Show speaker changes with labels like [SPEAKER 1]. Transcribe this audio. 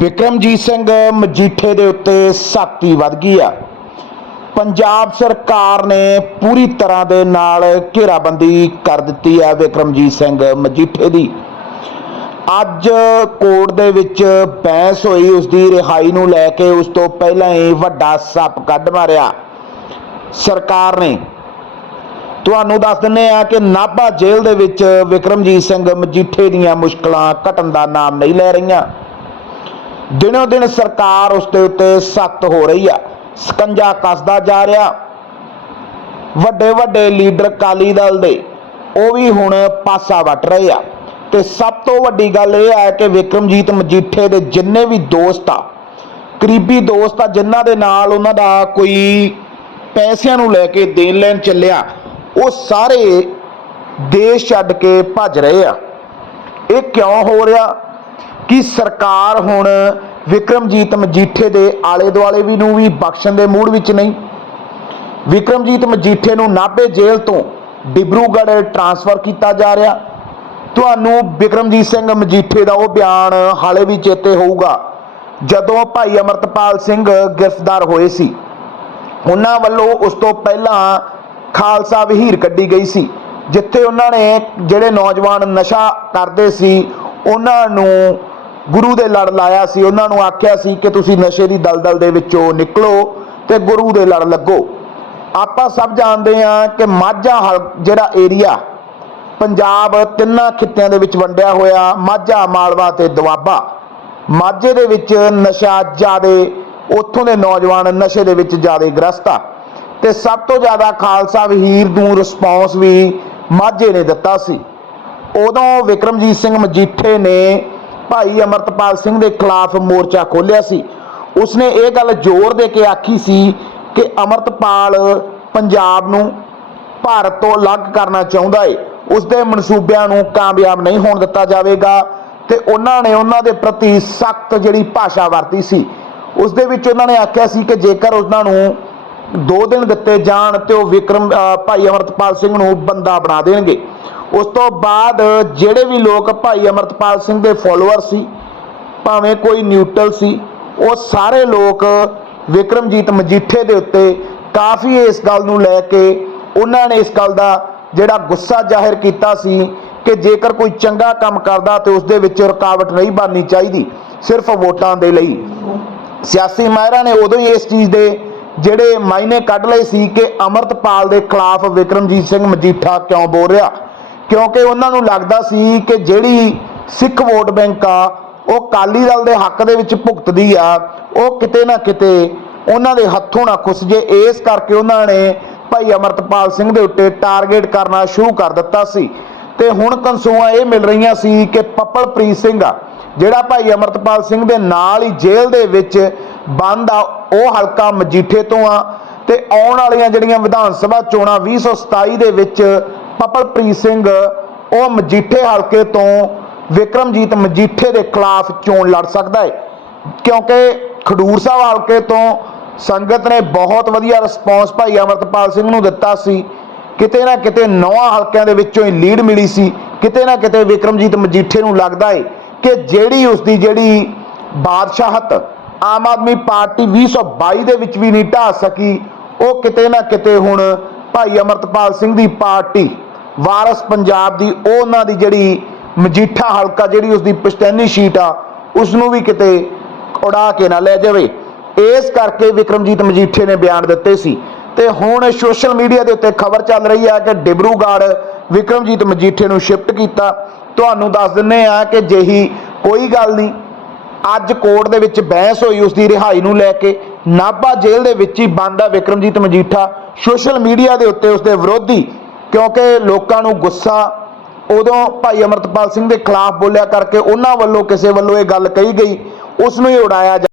[SPEAKER 1] ਵਿਕਰਮਜੀਤ ਸਿੰਘ ਮਜੀਠੇ ਦੇ ਉੱਤੇ ਸਖਤੀ ਵੱਧ ਗਈ ਆ। ਪੰਜਾਬ ਸਰਕਾਰ ਨੇ ਪੂਰੀ ਤਰ੍ਹਾਂ ਦੇ ਨਾਲ ਘੇਰਾਬੰਦੀ ਕਰ ਦਿੱਤੀ ਹੈ ਵਿਕਰਮਜੀਤ ਸਿੰਘ ਮਜੀਠੇ ਦੀ। ਅੱਜ ਕੋਰਟ ਦੇ ਵਿੱਚ ਬਹਿਸ ਹੋਈ ਉਸ ਦੀ ਰਿਹਾਈ ਨੂੰ ਲੈ ਕੇ ਉਸ ਤੋਂ ਪਹਿਲਾਂ ਹੀ ਵੱਡਾ ਸੱਪ ਕੱਢ ਮਾਰਿਆ ਸਰਕਾਰ ਨੇ। ਤੁਹਾਨੂੰ ਦੱਸ ਦਿੰਨੇ ਆ ਕਿ ਨਾਭਾ ਜੇਲ੍ਹ ਦੇ ਵਿੱਚ ਵਿਕਰਮਜੀਤ ਸਿੰਘ ਮਜੀਠੇ ਦੀਆਂ ਮੁਸ਼ਕਲਾਂ ਘਟਣ ਦਾ ਨਾਮ ਨਹੀਂ ਲੈ ਰਹੀਆਂ। ਦਿਨੋ ਦਿਨ ਸਰਕਾਰ ਉਸ ਦੇ ਉੱਤੇ ਸਖਤ ਹੋ ਰਹੀ ਆ। ਸਕੰਜਾ ਕੱਸਦਾ ਜਾ ਰਿਹਾ। ਵੱਡੇ ਵੱਡੇ ਲੀਡਰ ਕਾਲੀ ਦਲ ਦੇ, ਉਹ ਵੀ ਹੁਣ ਪਾਸਾ ਵੱਟ ਰਹੇ ਆ। ਤੇ ਸਭ ਤੋਂ ਵੱਡੀ ਗੱਲ ਇਹ ਹੈ ਕਿ ਵਿਕਰਮਜੀਤ ਮਜੀਠੇ ਦੇ ਜਿੰਨੇ ਵੀ ਦੋਸਤ ਆ, ਕਰੀਬੀ ਦੋਸਤ ਆ, ਜਿਨ੍ਹਾਂ ਦੇ ਨਾਲ ਉਹਨਾਂ ਦਾ ਕੋਈ ਪੈਸਿਆਂ ਨੂੰ ਲੈ ਕੇ ਦੇਣ ਲੈਣ ਚੱਲਿਆ, ਉਹ ਸਾਰੇ ਦੇਸ਼ ਛੱਡ ਕੇ ਭੱਜ ਰਹੇ ਆ। ਇਹ ਕਿਉਂ ਹੋ ਰਿਹਾ? ਕਿ ਸਰਕਾਰ ਹੁਣ ਵਿਕਰਮਜੀਤ ਮਜੀਠੇ ਦੇ ਆਲੇ ਦੁਆਲੇ ਵੀ ਨੂੰ ਵੀ ਬਖਸ਼ਣ ਦੇ ਮੂਡ ਵਿੱਚ ਨਹੀਂ? ਵਿਕਰਮਜੀਤ ਮਜੀਠੇ ਨੂੰ ਨਾਭੇ ਜੇਲ੍ਹ ਤੋਂ ਡਿਬਰੂਗੜ੍ਹ ਟਰਾਂਸਫਰ ਕੀਤਾ ਜਾ ਰਿਹਾ। ਤੁਹਾਨੂੰ ਵਿਕਰਮਜੀਤ ਸਿੰਘ ਮਜੀਠੇ ਦਾ ਉਹ ਬਿਆਨ ਹਾਲੇ ਵੀ ਚੇਤੇ ਹੋਊਗਾ, ਜਦੋਂ ਭਾਈ ਅਮਰਤਪਾਲ ਸਿੰਘ ਗ੍ਰਿਫਤਾਰ ਹੋਏ ਸੀ। ਉਹਨਾਂ ਵੱਲੋਂ ਉਸ ਤੋਂ ਪਹਿਲਾਂ ਖਾਲਸਾ ਵਹੀਰ ਕੱਢੀ ਗਈ ਸੀ, ਜਿੱਥੇ ਉਹਨਾਂ ਨੇ ਜਿਹੜੇ ਨੌਜਵਾਨ ਨਸ਼ਾ ਕਰਦੇ ਸੀ, ਉਹਨਾਂ ਨੂੰ ਗੁਰੂ ਦੇ ਲੜ ਲਾਇਆ ਸੀ, ਉਹਨਾਂ ਨੂੰ ਆਖਿਆ ਸੀ ਕਿ ਤੁਸੀਂ ਨਸ਼ੇ ਦੀ ਦਲਦਲ ਦੇ ਵਿੱਚੋਂ ਨਿਕਲੋ ਤੇ ਗੁਰੂ ਦੇ ਲੜ ਲੱਗੋ। ਆਪਾਂ ਸਭ ਜਾਣਦੇ ਹਾਂ ਕਿ ਮਾਝਾ ਹਲ- ਜਿਹੜਾ ਏਰੀਆ ਪੰਜਾਬ ਤਿੰਨਾਂ ਖਿੱਤਿਆਂ ਦੇ ਵਿੱਚ ਵੰਡਿਆ ਹੋਇਆ, ਮਾਝਾ, ਮਾਲਵਾ ਤੇ ਦੁਆਬਾ। ਮਾਝੇ ਦੇ ਵਿੱਚ ਨਸ਼ਾ ਜ਼ਿਆਦੇ, ਉੱਥੋਂ ਦੇ ਨੌਜਵਾਨ ਨਸ਼ੇ ਦੇ ਵਿੱਚ ਜ਼ਿਆਦੇ ਗ੍ਰਸਤ ਆ। ਤੇ ਸਭ ਤੋਂ ਜ਼ਿਆਦਾ ਖਾਲਸਾ ਵਹੀਰ ਨੂੰ ਰਿਸਪੌਂਸ ਵੀ ਮਾਝੇ ਨੇ ਦਿੱਤਾ ਸੀ। ਉਦੋਂ ਵਿਕਰਮਜੀਤ ਸਿੰਘ ਮਜੀਠੇ ਨੇ ਭਾਈ ਅਮਰਤਪਾਲ ਸਿੰਘ ਦੇ ਖਿਲਾਫ ਮੋਰਚਾ ਖੋਲ੍ਹਿਆ ਸੀ। ਉਸਨੇ ਇਹ ਗੱਲ ਜ਼ੋਰ ਦੇ ਕੇ ਆਖੀ ਸੀ ਕਿ ਅਮਰਤਪਾਲ ਪੰਜਾਬ ਨੂੰ ਭਾਰਤ ਤੋਂ ਅਲੱਗ ਕਰਨਾ ਚਾਹੁੰਦਾ ਏ। ਉਸ ਦੇ ਮਨਸੂਬਿਆਂ ਨੂੰ ਕਾਮਯਾਬ ਨਹੀਂ ਹੋਣ ਦਿੱਤਾ ਜਾਵੇਗਾ ਤੇ ਉਹਨਾਂ ਨੇ ਉਹਨਾਂ ਦੇ ਪ੍ਰਤੀ ਸਖਤ ਜਿਹੜੀ ਭਾਸ਼ਾ ਵਰਤੀ ਸੀ। ਉਸ ਦੇ ਵਿੱਚ ਉਹਨਾਂ ਨੇ ਆਖਿਆ ਸੀ ਕਿ ਜੇਕਰ ਉਹਨਾਂ ਨੂੰ ਦੋ ਦਿਨ ਦਿੱਤੇ ਜਾਣ ਤੇ ਉਹ ਵਿਕਰਮ ਭਾਈ ਅਮਰਤਪਾਲ ਸਿੰਘ ਨੂੰ ਬੰਦਾ ਬਣਾ ਦੇਣਗੇ। ਉਸ ਤੋਂ ਬਾਅਦ ਜਿਹੜੇ ਵੀ ਲੋਕ ਭਾਈ ਅਮਰਤਪਾਲ ਸਿੰਘ ਦੇ ਫਾਲੋਅਰ ਸੀ, ਭਾਵੇਂ ਕੋਈ ਨਿਊਟਰਲ ਸੀ, ਉਹ ਸਾਰੇ ਲੋਕ ਵਿਕਰਮਜੀਤ ਮਜੀਠੇ ਦੇ ਉੱਤੇ ਕਾਫੀ ਇਸ ਗੱਲ ਨੂੰ ਲੈ ਕੇ ਉਹਨਾਂ ਨੇ ਇਸ ਗੱਲ ਦਾ ਜਿਹੜਾ ਗੁੱਸਾ ਜ਼ਾਹਿਰ ਕੀਤਾ ਸੀ ਕਿ ਜੇਕਰ ਕੋਈ ਚੰਗਾ ਕੰਮ ਕਰਦਾ ਤੇ ਉਸ ਦੇ ਵਿੱਚ ਰੁਕਾਵਟ ਨਹੀਂ ਬਣਨੀ ਚਾਹੀਦੀ, ਸਿਰਫ ਵੋਟਾਂ ਦੇ ਲਈ। ਸਿਆਸੀ ਮਾਹਿਰਾਂ ਨੇ ਉਦੋਂ ਹੀ ਇਸ ਚੀਜ਼ ਦੇ ਜਿਹੜੇ ਮਾਇਨੇ ਕੱਢ ਲਏ ਸੀ ਕਿ ਅਮਰਤਪਾਲ ਦੇ ਖਿਲਾਫ ਵਿਕਰਮਜੀਤ ਸਿੰਘ ਮਜੀਠਾ ਕਿਉਂ ਬੋਲ ਰਿਹਾ? ਕਿਉਂਕਿ ਉਹਨਾਂ ਨੂੰ ਲੱਗਦਾ ਸੀ ਕਿ ਜਿਹੜੀ ਸਿੱਖ ਵੋਟ ਬੈਂਕ ਆ, ਉਹ ਕਾਲੀ ਦਲ ਦੇ ਹੱਕ ਦੇ ਵਿੱਚ ਭੁਗਤਦੀ ਆ, ਉਹ ਕਿਤੇ ਨਾ ਕਿਤੇ ਉਹਨਾਂ ਦੇ ਹੱਥੋਂ ਨਾ ਖੁੱਸ ਜੇ। ਇਸ ਕਰਕੇ ਉਹਨਾਂ ਨੇ ਭਾਈ ਅਮਰਤਪਾਲ ਸਿੰਘ ਦੇ ਉੱਤੇ ਟਾਰਗੇਟ ਕਰਨਾ ਸ਼ੁਰੂ ਕਰ ਦਿੱਤਾ ਸੀ। ਤੇ ਹੁਣ ਕਨਸੂਆਂ ਇਹ ਮਿਲ ਰਹੀਆਂ ਸੀ ਕਿ ਪੱਪਲਪ੍ਰੀਤ ਸਿੰਘ ਆ, ਜਿਹੜਾ ਭਾਈ ਅਮਰਤਪਾਲ ਸਿੰਘ ਦੇ ਨਾਲ ਹੀ ਜੇਲ੍ਹ ਦੇ ਵਿੱਚ ਬੰਦ ਆ, ਉਹ ਹਲਕਾ ਮਜੀਠੇ ਤੋਂ ਆ ਤੇ ਆਉਣ ਵਾਲੀਆਂ ਜਿਹੜੀਆਂ ਵਿਧਾਨ ਸਭਾ ਚੋਣਾਂ 2027 ਦੇ ਵਿੱਚ ਪਪਲਪ੍ਰੀਤ ਸਿੰਘ, ਉਹ ਮਜੀਠੇ ਹਲਕੇ ਤੋਂ ਵਿਕਰਮਜੀਤ ਮਜੀਠੇ ਦੇ ਖਿਲਾਫ ਚੋਣ ਲੜ ਸਕਦਾ ਹੈ। ਕਿਉਂਕਿ ਖਡੂਰ ਸਾਹਿਬ ਹਲਕੇ ਤੋਂ ਸੰਗਤ ਨੇ ਬਹੁਤ ਵਧੀਆ ਰਿਸਪੌਂਸ ਭਾਈ ਅਮਰਤਪਾਲ ਸਿੰਘ ਨੂੰ ਦਿੱਤਾ ਸੀ। ਕਿਤੇ ਨਾ ਕਿਤੇ ਨੌਵਾਂ ਹਲਕਿਆਂ ਦੇ ਵਿੱਚੋਂ ਹੀ ਲੀਡ ਮਿਲੀ ਸੀ। ਕਿਤੇ ਨਾ ਕਿਤੇ ਵਿਕਰਮਜੀਤ ਮਜੀਠੇ ਨੂੰ ਲੱਗਦਾ ਏ ਕਿ ਜਿਹੜੀ ਉਸ ਦੀ ਜਿਹੜੀ ਬਾਦਸ਼ਾਹਤ ਆਮ ਆਦਮੀ ਪਾਰਟੀ 2022 ਦੇ ਵਿੱਚ ਵੀ ਨਹੀਂ ਢਾ ਸਕੀ, ਉਹ ਕਿਤੇ ਨਾ ਕਿਤੇ ਹੁਣ ਭਾਈ ਅਮਰਤਪਾਲ ਸਿੰਘ ਦੀ ਪਾਰਟੀ, ਵਾਰਸ ਪੰਜਾਬ ਦੀ, ਉਹ ਉਹਨਾਂ ਦੀ ਜਿਹੜੀ ਮਜੀਠਾ ਹਲਕਾ, ਜਿਹੜੀ ਉਸ ਦੀ ਪਛਤੈਨੀ ਸ਼ੀਟ ਆ ਉਸ ਨੂੰ ਵੀ ਕਿਤੇ ਉਡਾ ਕੇ ਨਾ ਲੈ ਜਾਵੇ। ਇਸ ਕਰਕੇ ਵਿਕਰਮਜੀਤ ਮਜੀਠੇ ਨੇ ਬਿਆਨ ਦਿੱਤੇ ਸੀ। ਤੇ ਹੁਣ ਸੋਸ਼ਲ ਮੀਡੀਆ ਦੇ ਉੱਤੇ ਖਬਰ ਚੱਲ ਰਹੀ ਹੈ ਕਿ ਡਿਬਰੂਗੜ੍ਹ ਵਿਕਰਮਜੀਤ ਮਜੀਠੇ ਨੂੰ ਸ਼ਿਫਟ ਕੀਤਾ। ਤੁਹਾਨੂੰ ਦੱਸ ਦਿੰਨੇ ਆ ਕਿ ਜਿਹੀ ਕੋਈ ਗੱਲ ਨਹੀਂ। ਅੱਜ ਕੋਰਟ ਦੇ ਵਿੱਚ ਬਹਿਸ ਹੋਈ ਉਸ ਦੀ ਰਿਹਾਈ ਨੂੰ ਲੈ ਕੇ। ਨਾਭਾ ਜੇਲ੍ਹ ਦੇ ਵਿੱਚ ਹੀ ਬੰਦ ਆ ਵਿਕਰਮਜੀਤ ਮਜੀਠਾ। ਸੋਸ਼ਲ ਮੀਡੀਆ ਦੇ ਉੱਤੇ ਉਸ ਦੇ ਵਿਰੋਧੀ, ਕਿਉਂਕਿ ਲੋਕਾਂ ਨੂੰ ਗੁੱਸਾ, ਉਦੋਂ ਭਾਈ ਅਮਰਤਪਾਲ ਸਿੰਘ ਦੇ ਖਿਲਾਫ ਬੋਲਿਆ ਕਰਕੇ ਉਹਨਾਂ ਵੱਲੋਂ ਕਿਸੇ ਵੱਲੋਂ ਇਹ ਗੱਲ ਕਹੀ ਗਈ। ਉਸ ਨੂੰ ਹੀ ਉਡਾਇਆ ਜਾ-